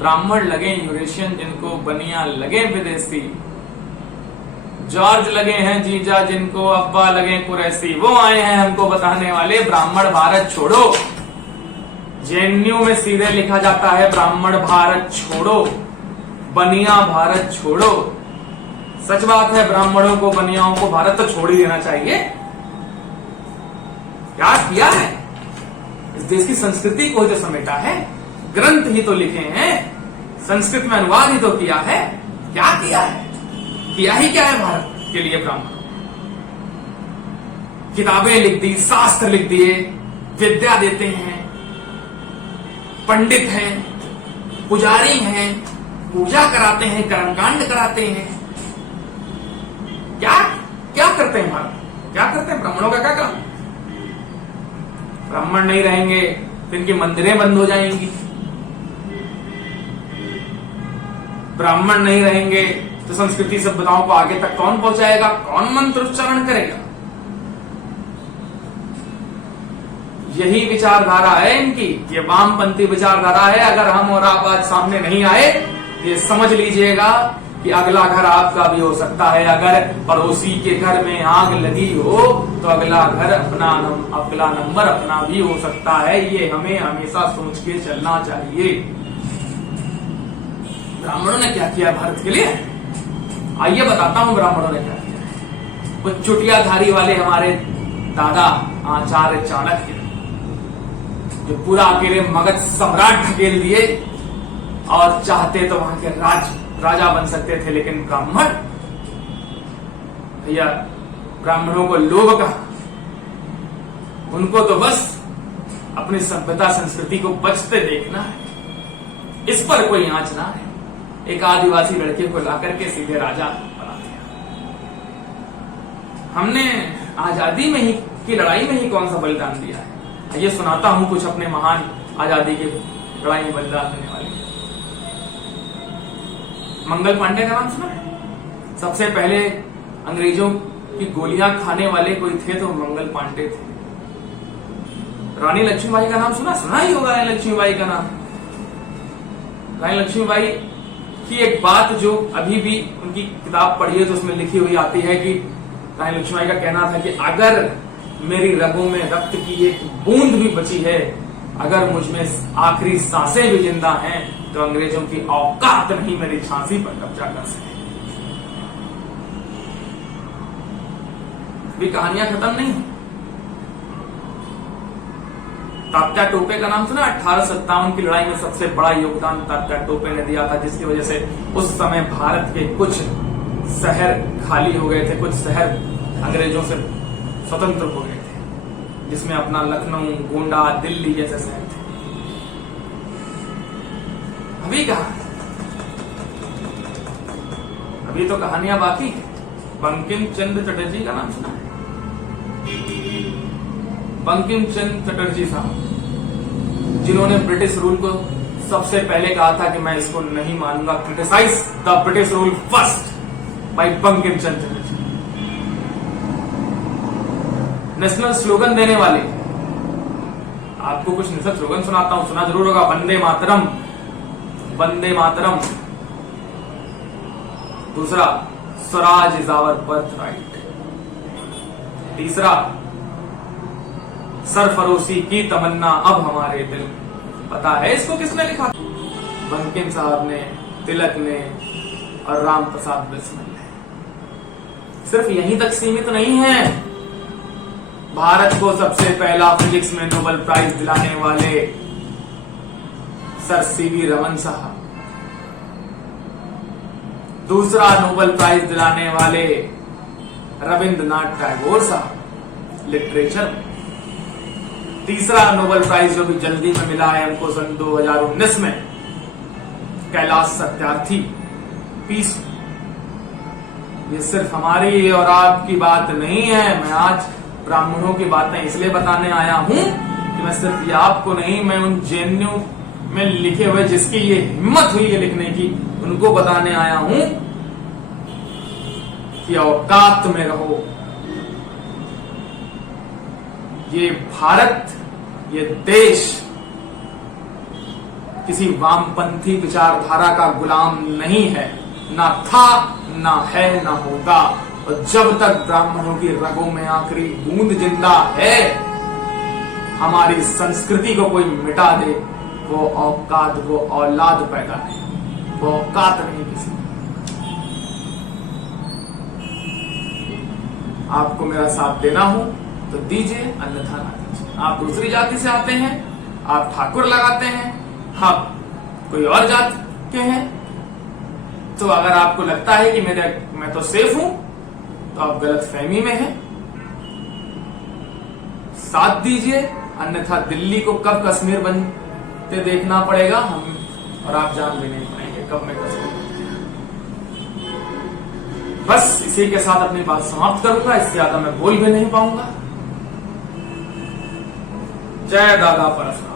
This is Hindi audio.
ब्राह्मण लगे यूरेशियन जिनको बनिया लगे विदेशी, जॉर्ज लगे हैं जीजा जिनको अब्बा लगे कुरैसी, वो आए हैं हमको बताने वाले ब्राह्मण भारत छोड़ो। जेएनयू में सीधे लिखा जाता है ब्राह्मण भारत छोड़ो, बनिया भारत छोड़ो। सच बात है, ब्राह्मणों को बनियाओं को भारत तो छोड़ ही देना चाहिए। क्या किया है इस देश की संस्कृति को जो समेटा है, ग्रंथ ही तो लिखे हैं, संस्कृत में अनुवाद ही तो किया है। क्या किया है? किया ही क्या है भारत के लिए? ब्राह्मण किताबें लिख दी, शास्त्र लिख दिए, विद्या देते हैं, पंडित हैं, पुजारी हैं, पूजा कराते हैं, कर्मकांड कराते हैं। क्या क्या करते हैं भारत? क्या करते हैं? ब्राह्मणों का क्या काम? ब्राह्मण नहीं रहेंगे तो इनकी मंदिरें बंद हो जाएंगी, ब्राह्मण नहीं रहेंगे तो संस्कृति सभ्यताओं को आगे तक कौन पहुंचाएगा? कौन मंत्र उच्चारण करेगा? यही विचारधारा है इनकी, ये वामपंथी विचारधारा है। अगर हम और आप आज सामने नहीं आए, ये समझ लीजिएगा कि अगला घर आपका भी हो सकता है। अगर पड़ोसी के घर में आग लगी हो तो अगला घर अगला नंबर अपना भी हो सकता है। ये हमें हमेशा सोच के चलना चाहिए। ब्राह्मणों ने क्या किया भारत के लिए? आइए बताता हूं ब्राह्मणों ने क्या किया। कुछ चुटियाधारी वाले हमारे दादा आचार्य चाणक्य, जो पूरा अकेले मगध सम्राट ढकेल दिए और चाहते तो वहां के राजा बन सकते थे, लेकिन ब्राह्मण भैया, ब्राह्मणों को लोभ कहा, उनको तो बस अपनी सभ्यता संस्कृति को बचते देखना है, इस पर कोई आंच ना है। एक आदिवासी लड़के को लाकर के सीधे राजा बना दिया। हमने आजादी में ही की लड़ाई में ही कौन सा बलिदान दिया है? ये सुनाता हूं कुछ अपने महान आजादी के लड़ाई में बलिदान देने वाले। मंगल पांडे का नाम सुना है? सबसे पहले अंग्रेजों की गोलियां खाने वाले कोई थे तो मंगल पांडे थे। रानी लक्ष्मीबाई का नाम सुना ही होगा। रानी लक्ष्मीबाई का नाम, रानी लक्ष्मीबाई की एक बात जो अभी भी उनकी किताब पढ़िए तो उसमें लिखी हुई आती है कि रानी लक्ष्मीबाई का कहना था कि अगर मेरी रगों में रक्त की एक बूंद भी बची है, अगर मुझ में आखिरी सांसें भी जिंदा हैं, तो अंग्रेजों की औकात नहीं मेरी झांसी पर कब्जा कर सके। भी कहानियां खत्म नहीं। तात्या टोपे का नाम सुना? 1857 की लड़ाई में सबसे बड़ा योगदान तात्या टोपे ने दिया था, जिसकी वजह से उस समय भारत के कुछ शहर खाली हो गए थे, कुछ शहर अंग्रेजों से स्वतंत्र हो गए थे, जिसमें अपना लखनऊ, गोंडा, दिल्ली जैसे शहर थे। अभी कहा, अभी तो कहानियां बाकी है। बंकिम चंद्र चटर्जी का नाम सुना है? बंकिम चंद्र चटर्जी साहब, जिन्होंने ब्रिटिश रूल को सबसे पहले कहा था कि मैं इसको नहीं मानूंगा, criticise the British rule first by Bankim Chandra Chatterjee. National slogan देने वाले, आपको कुछ नेशनल स्लोगन सुनाता हूं, सुना जरूर होगा। वंदे मातरम, वंदे मातरम। दूसरा, Swaraj is our birth right. तीसरा, सरफरोशी की तमन्ना अब हमारे दिल। पता है इसको किसने लिखा? बंकिम साहब ने, तिलक ने और राम प्रसाद बिस्मिल ने। सिर्फ यहीं तक सीमित नहीं है। भारत को सबसे पहला फिजिक्स में नोबेल प्राइज दिलाने वाले सर सीवी रमन साहब, दूसरा नोबेल प्राइज दिलाने वाले रविंद्रनाथ टैगोर साहब लिटरेचर में, तीसरा नोबेल प्राइज जो भी जल्दी में मिला है हमको सन 2019 में, कैलाश सत्यार्थी पीस। ये सिर्फ हमारी और आपकी बात नहीं है। मैं आज ब्राह्मणों की बातें इसलिए बताने आया हूं कि मैं सिर्फ ये आपको नहीं, मैं उन जेएनयू में लिखे हुए जिसकी ये हिम्मत हुई है लिखने की, उनको बताने आया हूं कि औकात में रहो। ये भारत, ये देश किसी वामपंथी विचारधारा का गुलाम नहीं है, ना था, ना है, ना होगा। और जब तक ब्राह्मणों की रगों में आखिरी बूंद जिंदा है, हमारी संस्कृति को कोई मिटा दे, वो औकात, वो औलाद पैदा नहीं, वो औकात नहीं किसी। आपको मेरा साथ देना हो तो दीजिए, अन्यथा ना दीजिए। आप दूसरी जाति से आते हैं, आप ठाकुर लगाते हैं, आप कोई और जात के हैं, तो अगर आपको लगता है कि मैं तो सेफ हूं, तो आप गलत फहमी में हैं। साथ दीजिए, अन्यथा दिल्ली को कब कश्मीर बनते देखना पड़ेगा हम और आप जान भी नहीं पाएंगे कब मैं कश्मीर। बस इसी के साथ अपनी बात समाप्त करूंगा, इससे ज्यादा मैं बोल भी नहीं पाऊंगा। जय दादा परशुराम।